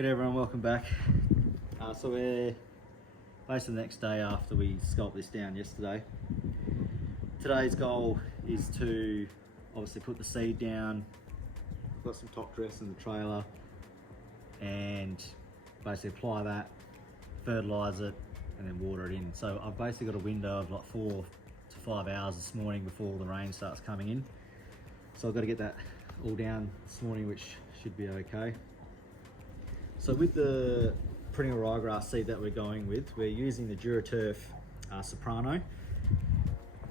G'day everyone, welcome back. So we're basically the next day after we sculpted this down yesterday. Today's goal is to obviously put the seed down. I've got some Topdress in the trailer and basically apply that, fertilise it and then water it in. So I've basically got a window of like 4 to 5 hours this morning before the rain starts coming in. So I've got to get that all down this morning, which should be okay. So with the Perennial Rye Grass seed that we're going with, we're using the DuraTurf Soprano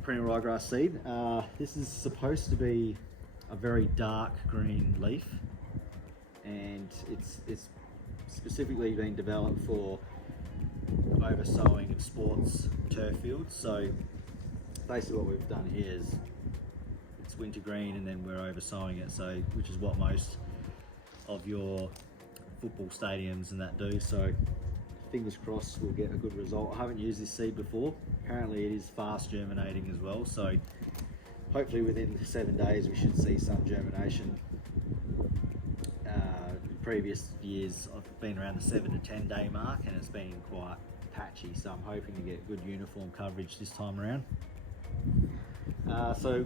Perennial Rye Grass seed. This is supposed to be a very dark green leaf, and it's specifically been developed for over sowing of sports turf fields. So basically what we've done here is it's wintergreen and then we're over sowing it, so which is what most of your football stadiums and that do. So fingers crossed we'll get a good result. I haven't used this seed before. Apparently it is fast germinating as well, so hopefully within 7 days we should see some germination. Previous years I've been around the 7 to 10 day mark and it's been quite patchy, so I'm hoping to get good uniform coverage this time around. So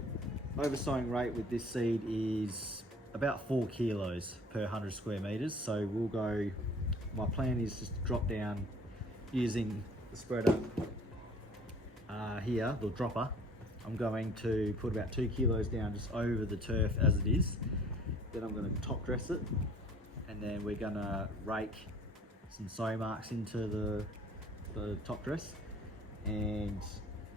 oversowing rate with this seed is about 4 kilos per 100 square meters. So we'll go, my plan is just to drop down using the spreader here, the dropper. I'm going to put about 2 kilos down just over the turf as it is. Then I'm going to top dress it, and then we're going to rake some sow marks into the top dress, and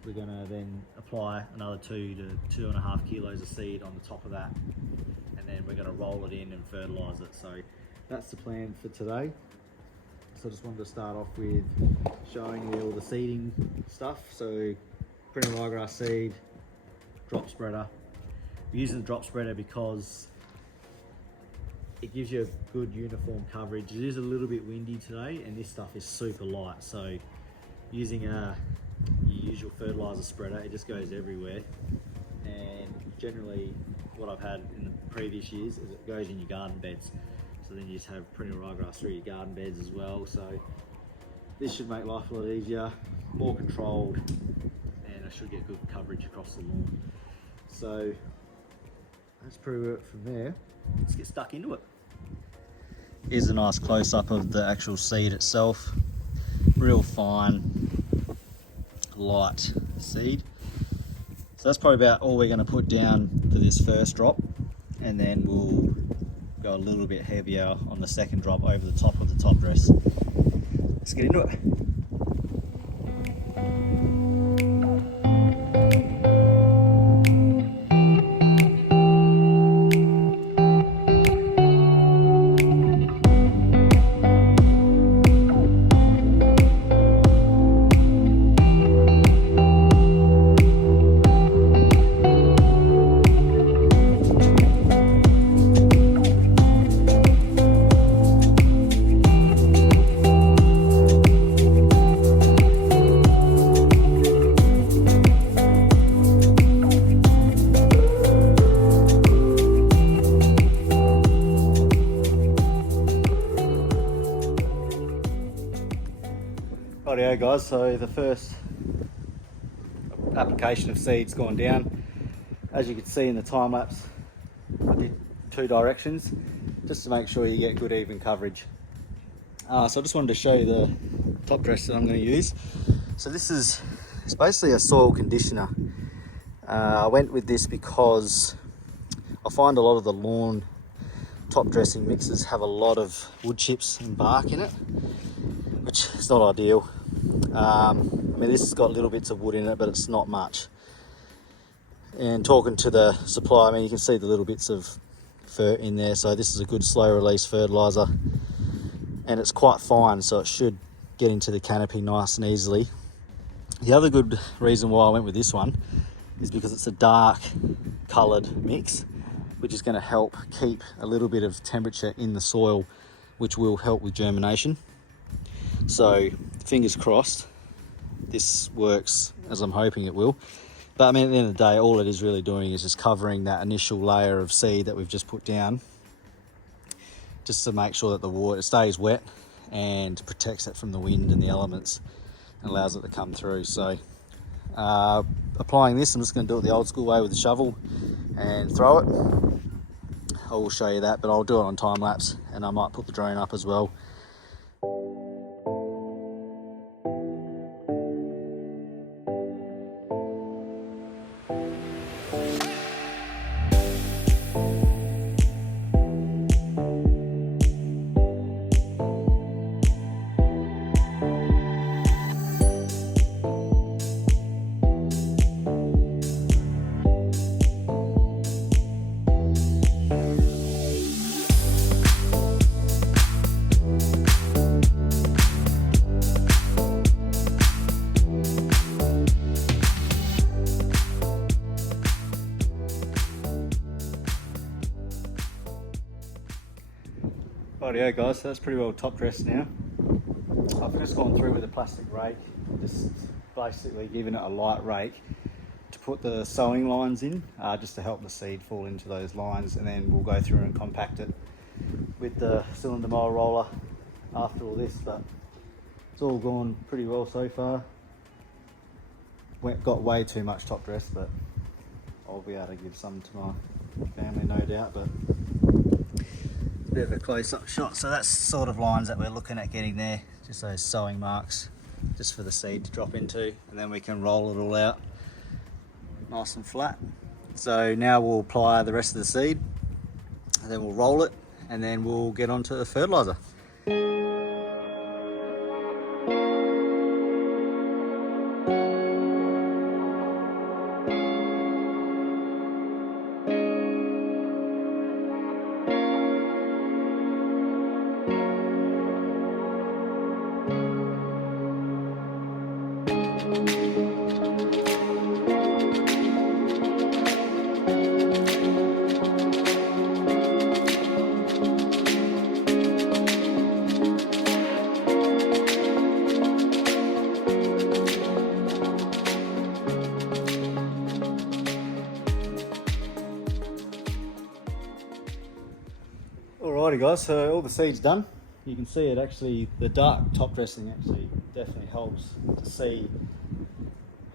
we're going to then apply another 2 to 2.5 kilos of seed on the top of that, and then we're going to roll it in and fertilise it. So that's the plan for today. So I just wanted to start off with showing you all the seeding stuff. So Perennial Rye Grass seed, drop spreader. We're using the drop spreader because it gives you a good uniform coverage. It is a little bit windy today and this stuff is super light, so using your usual fertilizer spreader, it just goes everywhere. And generally what I've had in the previous years is it goes in your garden beds, so then you just have Perennial Rye Grass through your garden beds as well. So this should make life a lot easier, more controlled, and I should get good coverage across the lawn. So that's pretty much it from there. Let's get stuck into it. Here's a nice close-up of the actual seed itself. Real fine, light seed. So that's probably about all we're going to put down for this first drop, and then we'll go a little bit heavier on the second drop over the top of the top dress. Let's get into it. Rightio guys, so the first application of seed's gone down. As you can see in the time lapse, I did 2 directions just to make sure you get good even coverage. So I just wanted to show you the top dress that I'm going to use. So it's basically a soil conditioner. I went with this because I find a lot of the lawn top dressing mixes have a lot of wood chips and bark in it, which is not ideal. I mean, this has got little bits of wood in it, but it's not much. And talking to the supplier, I mean, you can see the little bits of fur in there. So this is a good slow release fertilizer, and it's quite fine, so it should get into the canopy nice and easily. The other good reason why I went with this one is because it's a dark coloured mix, which is going to help keep a little bit of temperature in the soil, which will help with germination. So fingers crossed this works as I'm hoping it will. But I mean, at the end of the day, all it is really doing is just covering that initial layer of seed that we've just put down just to make sure that the water stays wet and protects it from the wind and the elements and allows it to come through. So applying this, I'm just going to do it the old school way with the shovel and throw it. I will show you that, but I'll do it on time lapse, and I might put the drone up as well. Rightio guys, so that's pretty well top dressed now. I've just gone through with a plastic rake, just basically giving it a light rake to put the sowing lines in, just to help the seed fall into those lines, and then we'll go through and compact it with the cylinder mower roller after all this. But it's all gone pretty well so far. Got way too much top dress, but I'll be able to give some to my family, no doubt. But bit of a close-up shot. So that's sort of lines that we're looking at getting there, just those sowing marks, just for the seed to drop into, and then we can roll it all out nice and flat. So now we'll apply the rest of the seed, and then we'll roll it, and then we'll get onto the fertilizer. Alrighty guys, so all the seed's done. You can see it actually, the dark top dressing actually definitely helps to see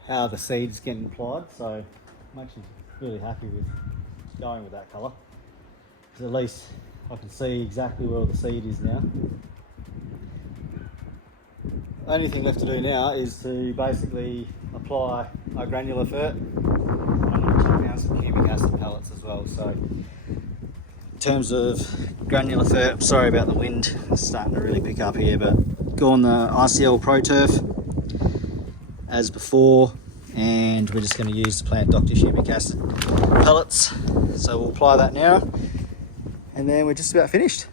how the seed's getting applied. So I'm actually really happy with going with that colour, because at least I can see exactly where the seed is now. Only thing left to do now is to basically apply my granular fert. I'm going to chuck down some humic acid pellets as well. So in terms of granular fert, sorry about the wind, it's starting to really pick up here, but go on the ICL Pro Turf as before, and we're just going to use the Plant Doctor humic acid pellets. So we'll apply that now, and then we're just about finished.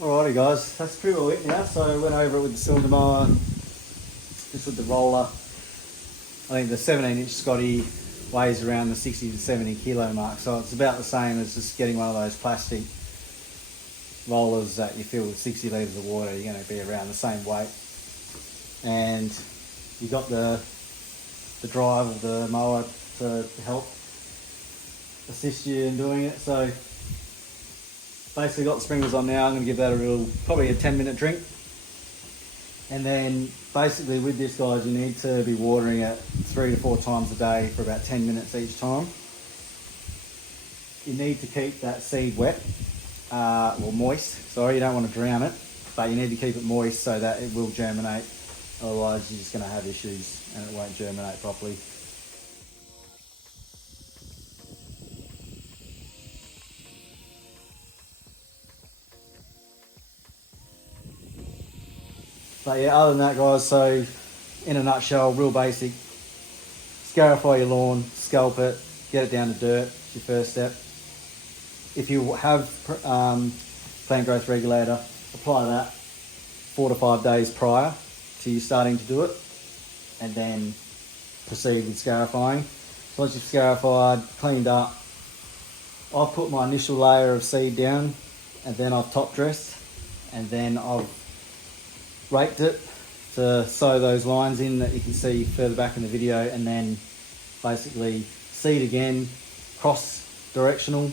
Alrighty guys, that's pretty well it now. So I went over it with the cylinder mower, just with the roller. I think the 17-inch Scotty weighs around the 60 to 70 kilo mark, so it's about the same as just getting one of those plastic rollers that you fill with 60 litres of water. You're going to be around the same weight, and you got the drive of the mower to help assist you in doing it. So basically got the sprinklers on now. I'm going to give that probably a 10-minute drink. And then basically with this guys, you need to be watering it 3 to 4 times a day for about 10 minutes each time. You need to keep that seed wet, or moist. Sorry, you don't want to drown it, but you need to keep it moist so that it will germinate. Otherwise you're just going to have issues and it won't germinate properly. But yeah, other than that guys, so in a nutshell, real basic. Scarify your lawn, scalp it, get it down to dirt, it's your first step. If you have plant growth regulator, apply that 4 to 5 days prior to you starting to do it, and then proceed with scarifying. So once you've scarified, cleaned up, I've put my initial layer of seed down, and then I've top dressed, and then I've raked it to sow those lines in that you can see further back in the video, and then basically seed again, cross directional,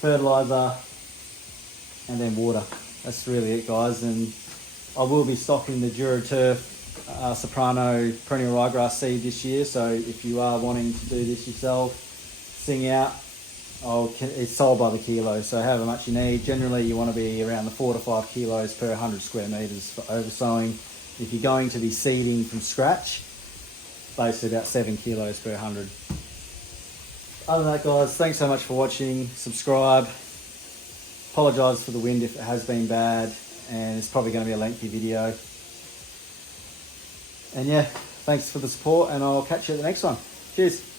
fertilizer, and then water. That's really it, guys. And I will be stocking the DuraTurf Soprano Perennial Rye Grass seed this year, so if you are wanting to do this yourself, sing out, it's sold by the kilo, so however much you need. Generally you want to be around the 4 to 5 kilos per 100 square meters for oversowing. If you're going to be seeding from scratch, basically about 7 kilos per 100. Other than that, guys, thanks so much for watching. Subscribe. Apologise for the wind if it has been bad, and it's probably going to be a lengthy video. And yeah, thanks for the support, and I'll catch you at the next one. Cheers.